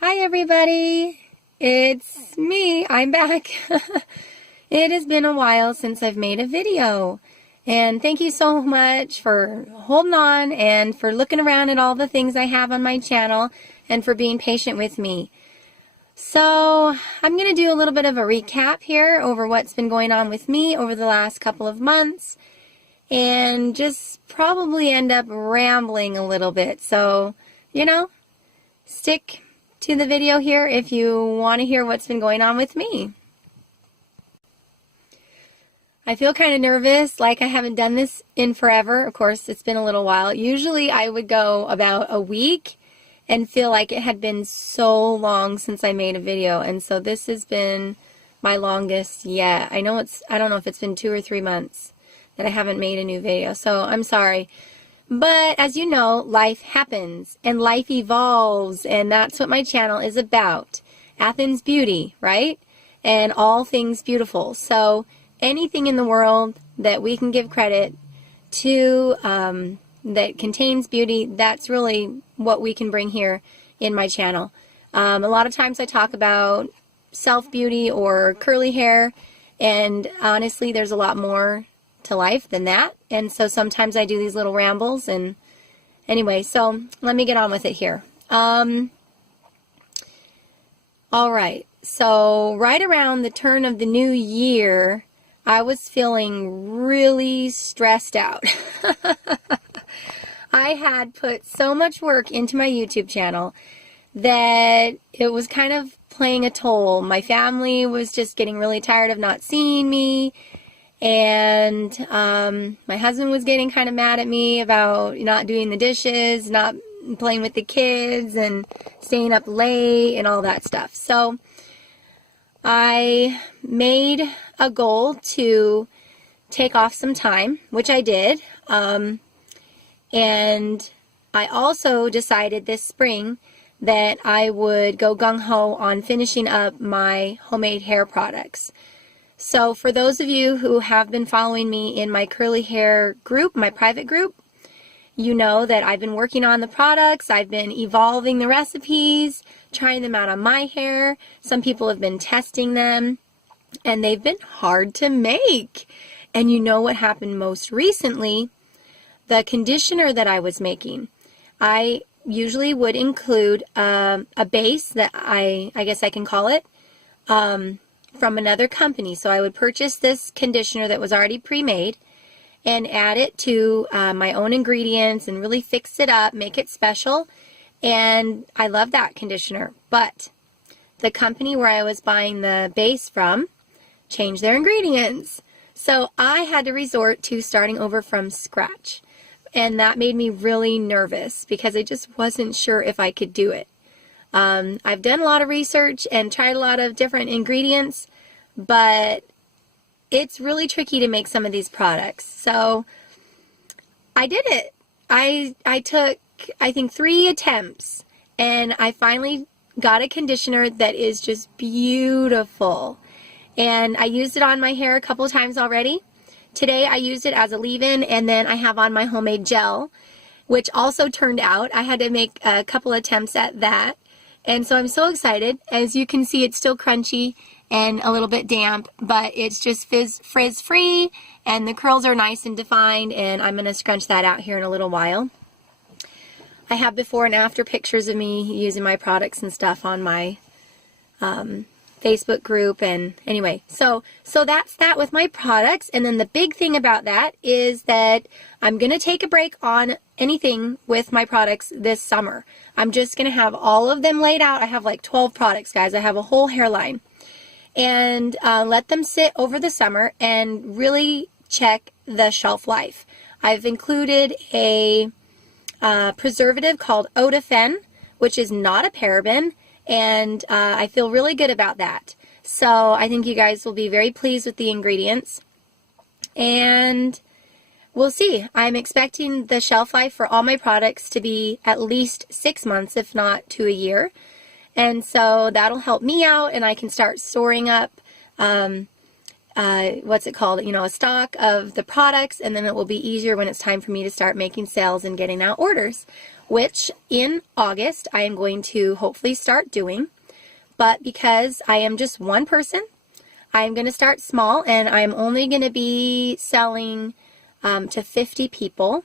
Hi everybody, it's me, I'm back. It has been a while since I've made a video, and thank you so much for holding on and for looking around at all the things I have on my channel and for being patient with me. So I'm going to do a little bit of a recap here over what's been going on with me over the last couple of months and just probably end up rambling a little bit, so stick to the video here if you want to hear what's been going on with me. I feel kind of nervous, like I haven't done this in forever. Of course, it's been a little while. Usually I would go about a week and feel like it had been so long since I made a video, and so this has been my longest yet. I don't know if it's been 2 or 3 months that I haven't made a new video, so I'm sorry. But as you know, life happens and life evolves, and that's what my channel is about. Athens beauty, right? And all things beautiful. So anything in the world that we can give credit to that contains beauty, that's really what we can bring here in my channel. A lot of times I talk about self-beauty or curly hair, and honestly there's a lot more to life than that, and so sometimes I do these little rambles. And anyway, so let me get on with it here. All right, so right around the turn of the new year, I was feeling really stressed out. I had put so much work into my YouTube channel that it was kind of playing a toll. My family was just getting really tired of not seeing me. And my husband was getting kind of mad at me about not doing the dishes, not playing with the kids, and staying up late and all that stuff. So I made a goal to take off some time, which I did. And I also decided this spring that I would go gung-ho on finishing up my homemade hair products. So for those of you who have been following me in my curly hair group, my private group, you know that I've been working on the products. I've been evolving the recipes, trying them out on my hair. Some people have been testing them, and they've been hard to make. And you know what happened most recently? The conditioner that I was making. I usually would include a base that I guess I can call it, from another company. So I would purchase this conditioner that was already pre-made and add it to my own ingredients and really fix it up, make it special. And I love that conditioner. But the company where I was buying the base from changed their ingredients. So I had to resort to starting over from scratch. And that made me really nervous because I just wasn't sure if I could do it. I've done a lot of research and tried a lot of different ingredients, but it's really tricky to make some of these products. So I did it. I took, I think, 3 attempts, and I finally got a conditioner that is just beautiful. And I used it on my hair a couple of times already. Today I used it as a leave-in, and then I have on my homemade gel, which also turned out. I had to make a couple attempts at that. And so I'm so excited. As you can see, it's still crunchy and a little bit damp, but it's just frizz-free, and the curls are nice and defined, and I'm going to scrunch that out here in a little while. I have before and after pictures of me using my products and stuff on my Facebook group. And anyway, so that's that with my products. And then the big thing about that is that I'm going to take a break on anything with my products this summer. I'm just going to have all of them laid out. I have like 12 products, guys. I have a whole hairline. And let them sit over the summer and really check the shelf life. I've included a preservative called Odafen, which is not a paraben, and I feel really good about that. So I think you guys will be very pleased with the ingredients. And we'll see. I'm expecting the shelf life for all my products to be at least 6 months, if not to a year. And so that'll help me out, and I can start storing up what's it called, a stock of the products, and then it will be easier when it's time for me to start making sales and getting out orders, which in August I am going to hopefully start doing. But because I am just one person, I'm going to start small, and I'm only going to be selling to 50 people,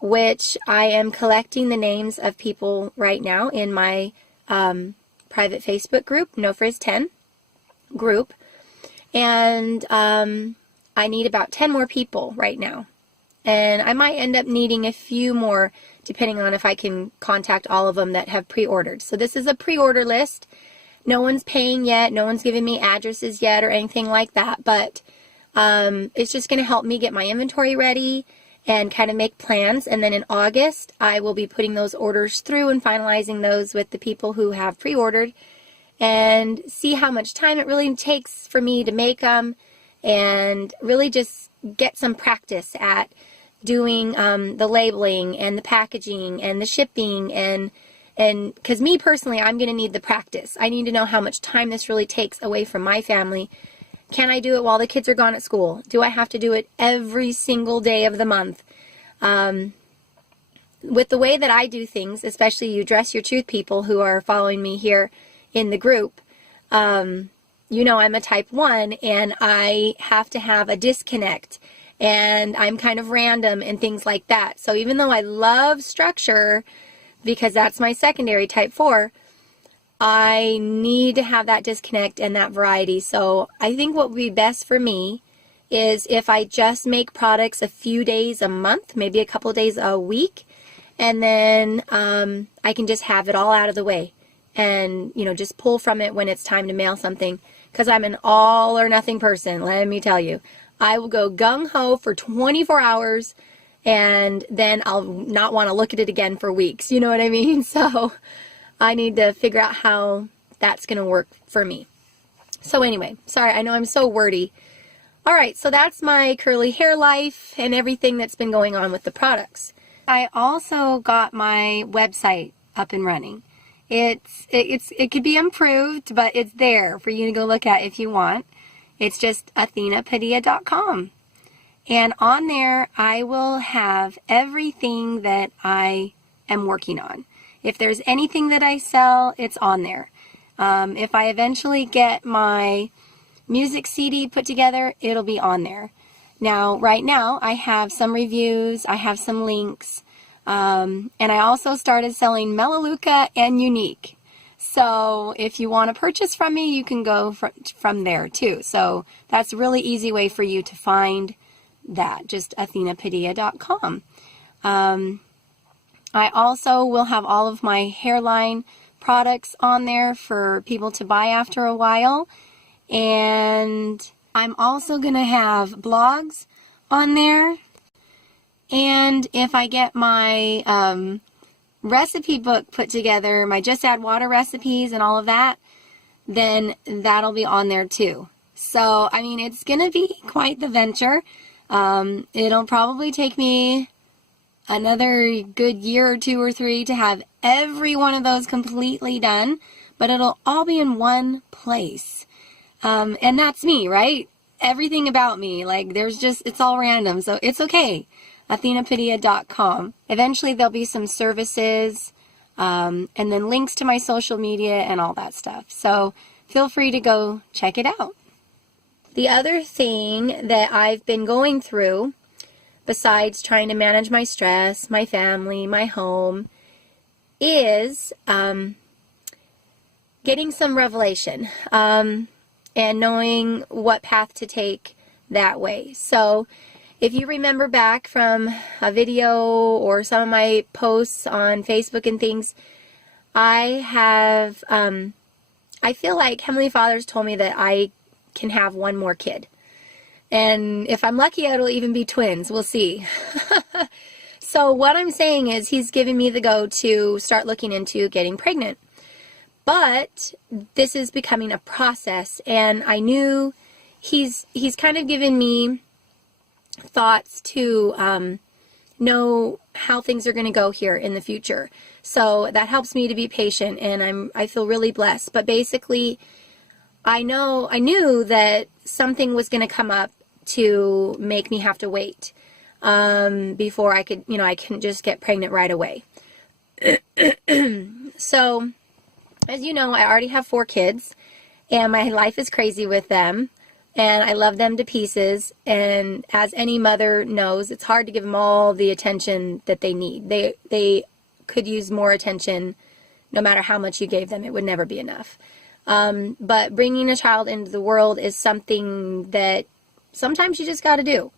which I am collecting the names of people right now in my private Facebook group, No Frizz 10 group. And I need about 10 more people right now. And I might end up needing a few more depending on if I can contact all of them that have pre-ordered. So this is a pre-order list. No one's paying yet. No one's giving me addresses yet or anything like that. But it's just going to help me get my inventory ready and kind of make plans. And then in August, I will be putting those orders through and finalizing those with the people who have pre-ordered, and see how much time it really takes for me to make them, and really just get some practice at doing the labeling and the packaging and the shipping, and because me personally, I'm going to need the practice. I need to know how much time this really takes away from my family. Can I do it while the kids are gone at school? Do I have to do it every single day of the month? With the way that I do things, especially you Dress Your Truth people who are following me here in the group, I'm a type 1, and I have to have a disconnect, and I'm kind of random and things like that. So even though I love structure, because that's my secondary type 4, I need to have that disconnect and that variety. So I think what would be best for me is if I just make products a few days a month, maybe a couple days a week, and then I can just have it all out of the way. And, just pull from it when it's time to mail something. Because I'm an all or nothing person, let me tell you. I will go gung-ho for 24 hours, and then I'll not want to look at it again for weeks. You know what I mean? So I need to figure out how that's going to work for me. So anyway, sorry, I know I'm so wordy. All right, so that's my curly hair life and everything that's been going on with the products. I also got my website up and running. It could be improved, but it's there for you to go look at if you want. It's just athenapadilla.com. And on there, I will have everything that I am working on. If there's anything that I sell, it's on there. If I eventually get my music CD put together, it'll be on there. Now, right now, I have some reviews, I have some links, and I also started selling Melaleuca and Unique. So if you want to purchase from me, you can go from there too. So that's a really easy way for you to find that, just athenapadilla.com. I also will have all of my hairline products on there for people to buy after a while. And I'm also going to have blogs on there. And if I get my recipe book put together, my Just Add Water recipes and all of that, then that'll be on there too. So, I mean, it's going to be quite the venture. It'll probably take me another good year or 2 or 3 to have every one of those completely done, but it'll all be in one place. And that's me, right? Everything about me, like it's all random, so it's okay. athenapadilla.com. Eventually there'll be some services, and then links to my social media and all that stuff. So feel free to go check it out. The other thing that I've been going through, besides trying to manage my stress, my family, my home, is getting some revelation and knowing what path to take that way. So if you remember back from a video or some of my posts on Facebook and things, I feel like Heavenly Father's told me that I can have one more kid. And if I'm lucky, it'll even be twins. We'll see. So what I'm saying is he's giving me the go to start looking into getting pregnant. But this is becoming a process, and I knew he's kind of given me thoughts to know how things are going to go here in the future. So that helps me to be patient, and I feel really blessed. But basically, I knew that something was going to come up to make me have to wait before I could, I couldn't just get pregnant right away. So, as you know, I already have 4 kids, and my life is crazy with them, and I love them to pieces, and as any mother knows, it's hard to give them all the attention that they need. They could use more attention no matter how much you gave them. It would never be enough. But bringing a child into the world is something that sometimes you just got to do.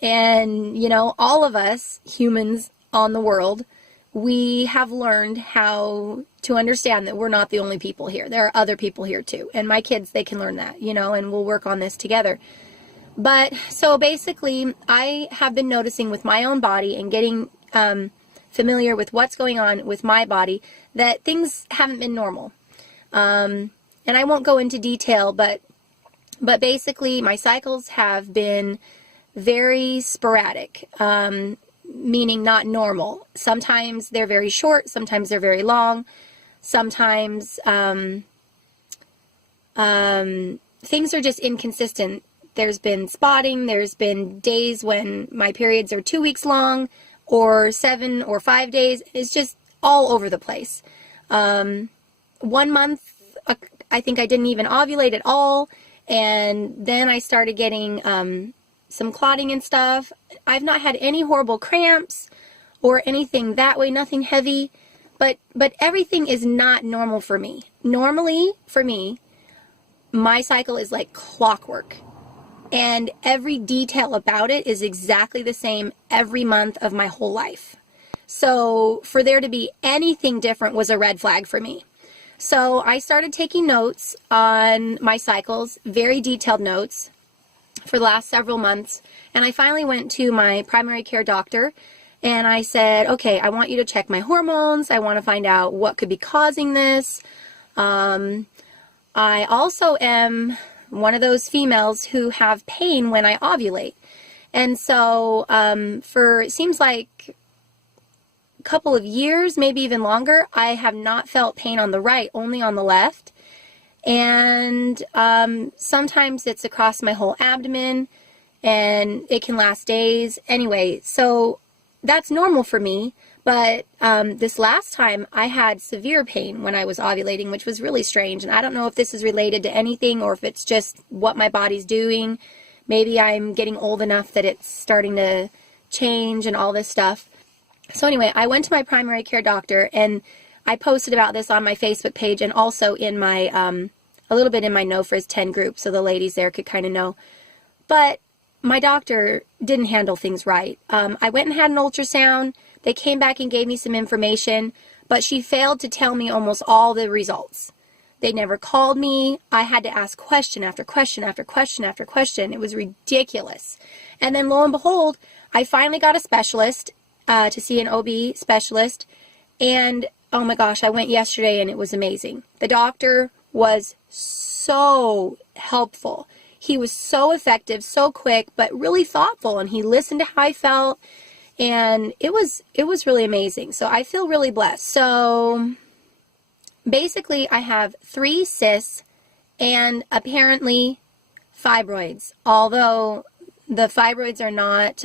And, all of us humans on the world, we have learned how to understand that we're not the only people here. There are other people here too. And my kids, they can learn that, and we'll work on this together. But so basically, I have been noticing with my own body and getting familiar with what's going on with my body that things haven't been normal. And I won't go into detail, but basically my cycles have been very sporadic, meaning not normal. Sometimes they're very short, sometimes they're very long, sometimes things are just inconsistent. There's been spotting, there's been days when my periods are 2 weeks long, or 7 or 5 days. It's just all over the place. 1 month, I think I didn't even ovulate at all, and then I started getting some clotting and stuff. I've not had any horrible cramps or anything that way, nothing heavy, but everything is not normal for me. Normally, for me, my cycle is like clockwork, and every detail about it is exactly the same every month of my whole life. So for there to be anything different was a red flag for me. So I started taking notes on my cycles, very detailed notes, for the last several months, and I finally went to my primary care doctor, and I said, okay, I want you to check my hormones. I want to find out what could be causing this. I also am one of those females who have pain when I ovulate, and so for, it seems like a couple of years, maybe even longer, I have not felt pain on the right, only on the left. And sometimes it's across my whole abdomen, and it can last days. Anyway, so that's normal for me, but this last time I had severe pain when I was ovulating, which was really strange, and I don't know if this is related to anything or if it's just what my body's doing. Maybe I'm getting old enough that it's starting to change and all this stuff. So anyway, I went to my primary care doctor, and I posted about this on my Facebook page and also in my, a little bit in my No Frizz 10 group, so the ladies there could kind of know. But my doctor didn't handle things right. I went and had an ultrasound. They came back and gave me some information, but she failed to tell me almost all the results. They never called me. I had to ask question after question after question after question. It was ridiculous. And then lo and behold, I finally got a specialist to see an OB specialist, and oh my gosh, I went yesterday and it was amazing. The doctor was so helpful. He was so effective, so quick, but really thoughtful, and he listened to how I felt, and it was really amazing. So I feel really blessed. So basically I have 3 cysts and apparently fibroids, although the fibroids are not,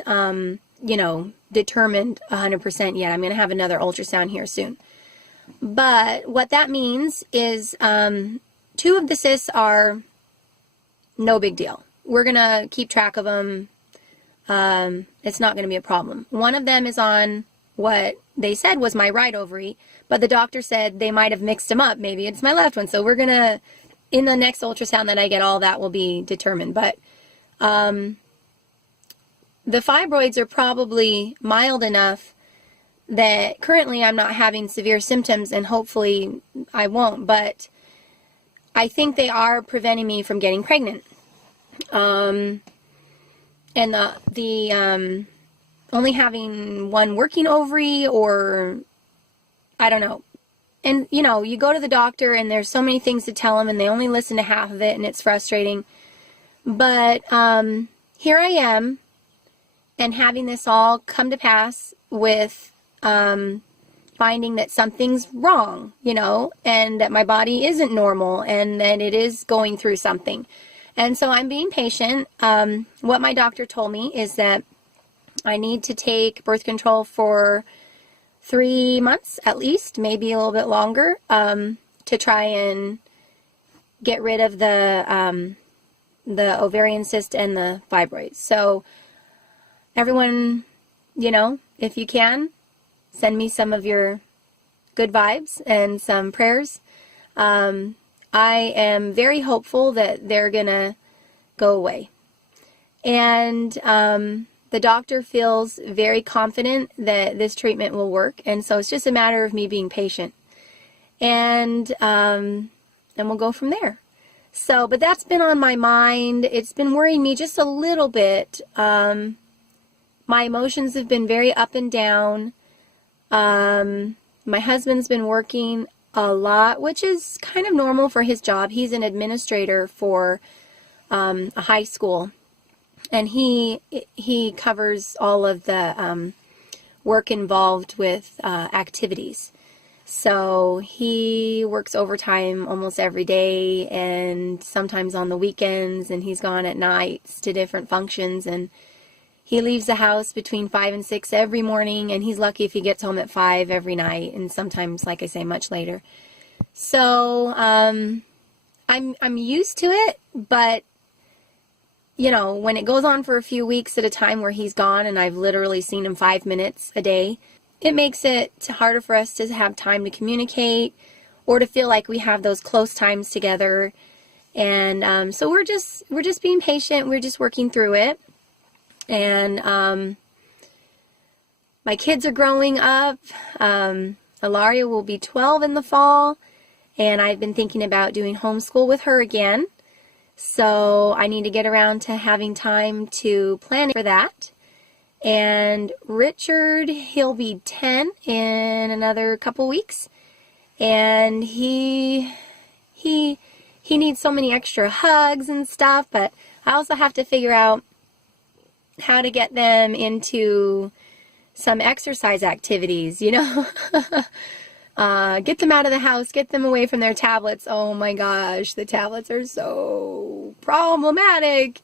determined 100% yet. I'm going to have another ultrasound here soon. But what that means is 2 of the cysts are no big deal. We're going to keep track of them. It's not going to be a problem. One of them is on what they said was my right ovary, but the doctor said they might have mixed them up. Maybe it's my left one. So we're going to, in the next ultrasound that I get, all that will be determined. But the fibroids are probably mild enough that currently I'm not having severe symptoms, and hopefully I won't, but I think they are preventing me from getting pregnant. And the only having one working ovary, or I don't know. And you go to the doctor and there's so many things to tell them, and they only listen to half of it, and it's frustrating. But here I am, and having this all come to pass with finding that something's wrong, and that my body isn't normal, and that it is going through something. And so I'm being patient. What my doctor told me is that I need to take birth control for 3 months at least, maybe a little bit longer, to try and get rid of the ovarian cyst and the fibroids. So everyone, if you can, send me some of your good vibes and some prayers. I am very hopeful that they're going to go away. And the doctor feels very confident that this treatment will work. And so it's just a matter of me being patient. And we'll go from there. So, but that's been on my mind. It's been worrying me just a little bit. My emotions have been very up and down. My husband's been working a lot, which is kind of normal for his job. He's an administrator for a high school, and he covers all of the work involved with activities. So he works overtime almost every day, and sometimes on the weekends, and he's gone at nights to different functions, and he leaves the house between 5 and 6 every morning, and he's lucky if he gets home at 5 every night, and sometimes, like I say, much later. So I'm used to it, but when it goes on for a few weeks at a time where he's gone and I've literally seen him 5 minutes a day, it makes it harder for us to have time to communicate or to feel like we have those close times together. And so we're just being patient. We're just working through it. And my kids are growing up. Ilaria will be 12 in the fall, and I've been thinking about doing homeschool with her again. So I need to get around to having time to plan for that. And Richard, he'll be 10 in another couple weeks, and he needs so many extra hugs and stuff, but I also have to figure out how to get them into some exercise activities, get them out of the house, get them away from their tablets. Oh my gosh, the tablets are so problematic.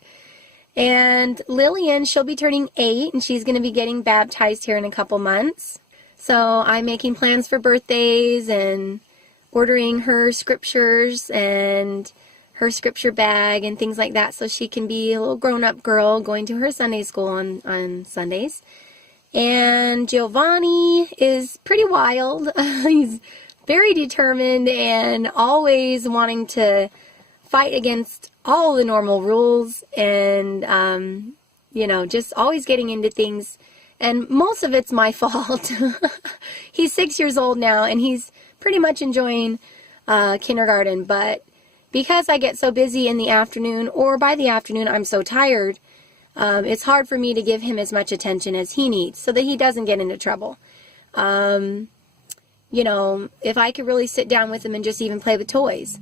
And Lillian, she'll be turning 8, and she's going to be getting baptized here in a couple months. So I'm making plans for birthdays and ordering her scriptures and her scripture bag and things like that so she can be a little grown-up girl going to her Sunday school on Sundays. And Giovanni is pretty wild. He's very determined and always wanting to fight against all the normal rules and, just always getting into things. And most of it's my fault. He's 6 years old now, and he's pretty much enjoying kindergarten. But because I get so busy in the afternoon, or by the afternoon I'm so tired, it's hard for me to give him as much attention as he needs so that he doesn't get into trouble. If I could really sit down with him and just even play with toys.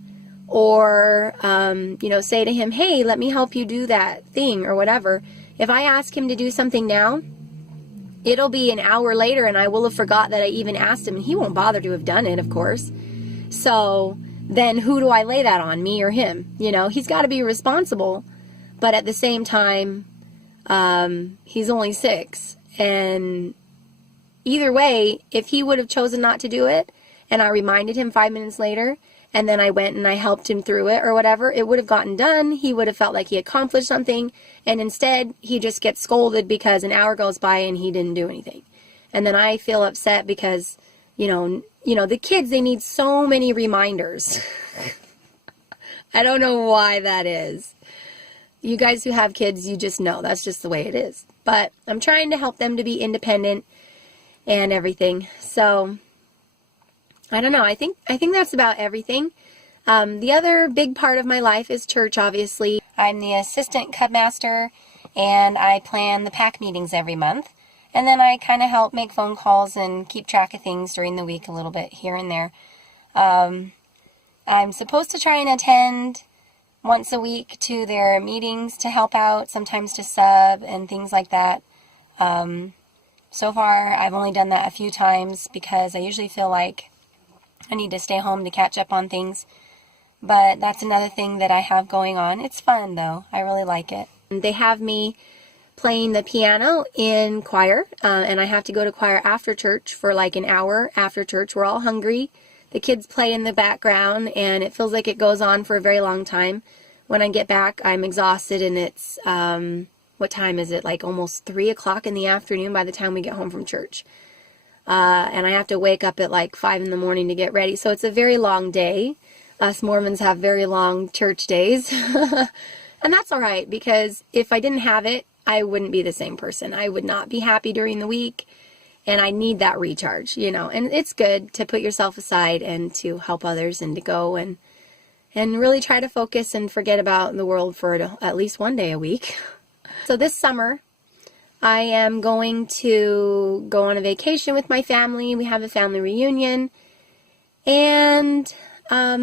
Or, say to him, hey, let me help you do that thing or whatever. If I ask him to do something now, it'll be an hour later and I will have forgot that I even asked him, and he won't bother to have done it, of course. So then who do I lay that on, me or him? He's got to be responsible, but at the same time, he's only 6. And either way, if he would have chosen not to do it and I reminded him 5 minutes later, and then I went and I helped him through it or whatever, it would have gotten done. He would have felt like he accomplished something, and instead he just gets scolded because an hour goes by and he didn't do anything. And then I feel upset because, the kids, they need so many reminders. I don't know why that is. You guys who have kids, you just know that's just the way it is. But I'm trying to help them to be independent and everything. So I don't know. I think that's about everything. The other big part of my life is church, obviously. I'm the assistant cubmaster, and I plan the pack meetings every month. And then I kind of help make phone calls and keep track of things during the week a little bit here and there. I'm supposed to try and attend once a week to their meetings to help out, sometimes to sub and things like that. So far, I've only done that a few times because I usually feel like I need to stay home to catch up on things. But that's another thing that I have going on. It's fun though. I really like it. And they have me playing the piano in choir, and I have to go to choir after church for like an hour after church. We're all hungry. The kids play in the background, and it feels like it goes on for a very long time. When I get back, I'm exhausted, and it's, what time is it? Like almost 3 o'clock in the afternoon by the time we get home from church. And I have to wake up at like 5 in the morning to get ready. So it's a very long day. Us Mormons have very long church days. And that's all right, because if I didn't have it, I wouldn't be the same person. I would not be happy during the week. And I need that recharge, you know. And it's good to put yourself aside and to help others and to go and really try to focus and forget about the world for at least one day a week. So this summer, I am going to go on a vacation with my family. We have a family reunion and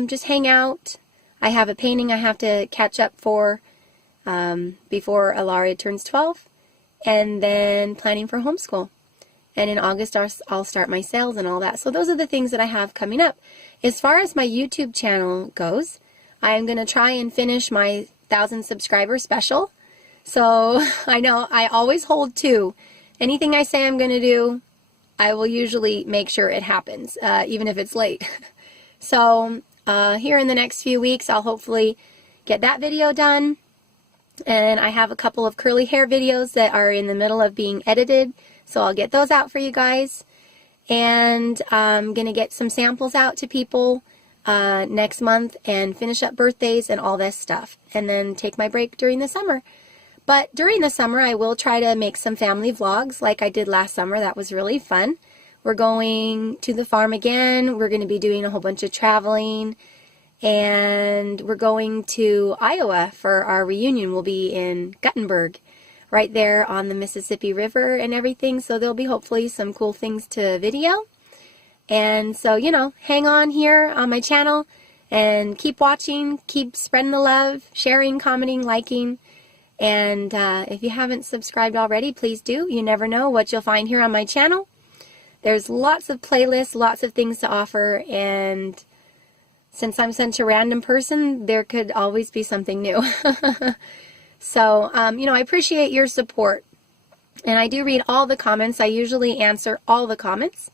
just hang out. I have a painting I have to catch up for before Alaria turns 12, and then planning for homeschool. And in August, I'll start my sales and all that. So those are the things that I have coming up. As far as my YouTube channel goes, I'm going to try and finish my 1,000 subscriber special. So I know I always hold to. Anything I say I'm going to do, I will usually make sure it happens, even if it's late. So here in the next few weeks, I'll hopefully get that video done. And I have a couple of curly hair videos that are in the middle of being edited. So I'll get those out for you guys. And I'm going to get some samples out to people next month and finish up birthdays and all this stuff. And then take my break during the summer. But during the summer, I will try to make some family vlogs like I did last summer. That was really fun. We're going to the farm again. We're going to be doing a whole bunch of traveling. And we're going to Iowa for our reunion. We'll be in Guttenberg, right there on the Mississippi River and everything. So there'll be hopefully some cool things to video. And so, you know, hang on here on my channel and keep watching, keep spreading the love, sharing, commenting, liking. And if you haven't subscribed already, please do. You never know what you'll find here on my channel. There's lots of playlists, lots of things to offer, and since I'm such a random person, there could always be something new. So, you know, I appreciate your support. And I do read all the comments. I usually answer all the comments.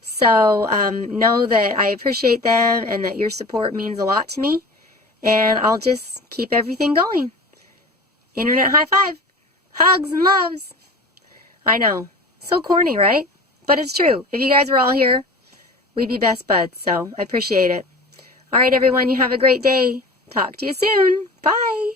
So, know that I appreciate them and that your support means a lot to me. And I'll just keep everything going. Internet high five. Hugs and loves. I know. So corny, right? But it's true. If you guys were all here, we'd be best buds. So, I appreciate it. All right, everyone, you have a great day. Talk to you soon. Bye.